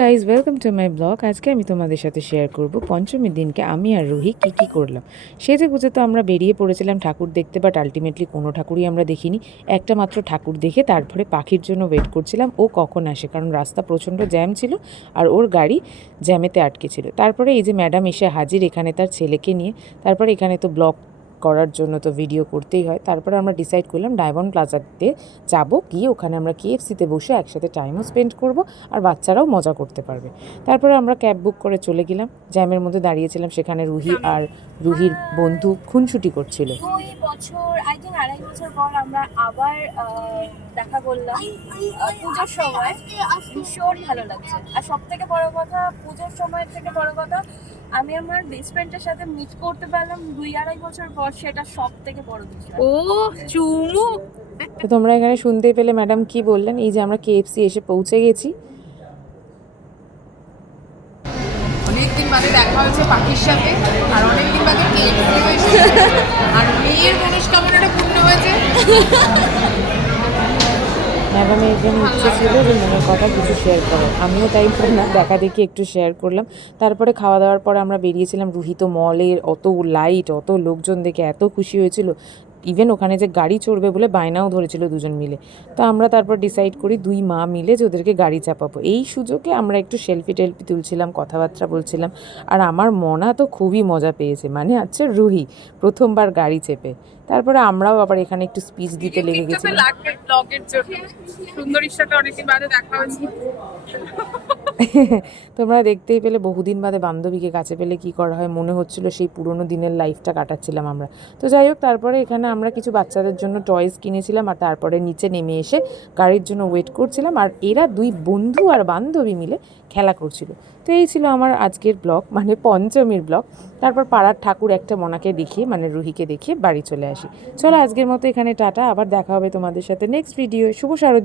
Guys welcome to my blog. আজকে আমি তোমাদের সাথে শেয়ার করব পঞ্চমীর দিনকে আমি আর রুহি কী করলাম। সেজে গুজে তো আমরা বেরিয়ে পড়েছিলাম ঠাকুর দেখতে, বাট আলটিমেটলি কোনো ঠাকুরই আমরা দেখিনি। একটা মাত্র ঠাকুর দেখে তারপরে পাখির জন্য ওয়েট করছিলাম ও কখন আসে, কারণ রাস্তা প্রচণ্ড জ্যাম ছিল আর ওর গাড়ি জ্যামেতে আটকে ছিল। তারপরে এই যে ম্যাডাম এসে হাজির এখানে তার ছেলেকে নিয়ে। তারপরে এখানে তো ব্লগ করার জন্য তো ভিডিও করতেই হয়। তারপরে আমরা ডিসাইড করলাম ডায়মন্ড প্লাজাতে যাবো, গিয়ে ওখানে আমরা কেএফসিতে বসে একসাথে টাইমও স্পেন্ড করব আর বাচ্চারাও মজা করতে পারবে। তারপরে আমরা ক্যাব বুক করে চলে গেলাম। জ্যামের মধ্যে দাঁড়িয়েছিলাম, সেখানে রুহি আর রুহির বন্ধু খুনসুটি করছিল। 2 বছর আই থিঙ্ক 2.5 বছর পর আমরা আবার দেখা করলাম পুজোর সময়। ভীষণ ভালো লাগছে। আর সব থেকে বড় কথা, পুজোর সময় থেকে বড় কথা, আমি আমার বেস্ট ফ্রেন্ডের সাথে মিট করতে পারলাম 2-2.5 বছর পর। সেটা সব থেকে বড় বিষয়। ও চুমু। তো তোমরা এখানে শুনতেই পেলে ম্যাডাম কি বললেন। এই যে আমরা কেএফসি এসে পৌঁছে গেছি। অনেকদিন বাদে দেখা হয়েছে পাখির সাথে, আর অনেকদিন বাদে কেএফসি হয়েছে, আর মেয়ের মনস্কামনাটা পূর্ণ হয়েছে। ম্যাডামের এখানে ইচ্ছে ছিল যে মনের কথা কিছু শেয়ার করো, আমিও তাই না দেখা দেখি একটু শেয়ার করলাম। তারপরে খাওয়া দাওয়ার পরে আমরা বেরিয়েছিলাম। রুহি তো মলের অত লাইট অত লোকজন দেখে এত খুশি হয়েছিল, ইভেন ওখানে যে গাড়ি চড়বে বলে বায়নাও ধরেছিল দুজন মিলে। তো আমরা তারপর ডিসাইড করি দুই মা মিলে যে ওদেরকে গাড়ি চাপাবো। এই সুযোগে আমরা একটু সেলফি টেলফি তুলছিলাম, কথাবার্তা বলছিলাম। আর আমার মনা তো খুবই মজা পেয়েছে, মানে আছে রুহি প্রথমবার গাড়ি চেপে। তারপরে আমরাও আবার এখানে একটু স্পিচ দিতে লেগে গেছিলাম। সুন্দরীর সাথে অনেকদিন বাদে দেখা হয়েছে। তোমরা দেখতেই পেলে বহুদিন বাদে বান্ধবীকে কাছে পেলে কী করা হয়, মনে হচ্ছিল সেই পুরোনো দিনের লাইফটা কাটাচ্ছিলাম আমরা। তো যাই হোক, তারপরে এখানে আমরা কিছু বাচ্চাদের জন্য টয়েস কিনেছিলাম আর তারপরে নিচে নেমে এসে গাড়ির জন্য ওয়েট করছিলাম। আর এরা দুই বন্ধু আর বান্ধবী মিলে খেলা করছিল। তো এই ছিল আমার আজকের ব্লগ, মানে পঞ্চমীর ব্লগ। তারপর পাড়ার ঠাকুর একটা মনাকে দেখিয়ে, মানে রুহিকে দেখিয়ে বাড়ি চলে আসি। চলো আজকের মতো এখানে টাটা, আবার দেখা হবে তোমাদের সাথে নেক্সট ভিডিও। শুভ শারদী।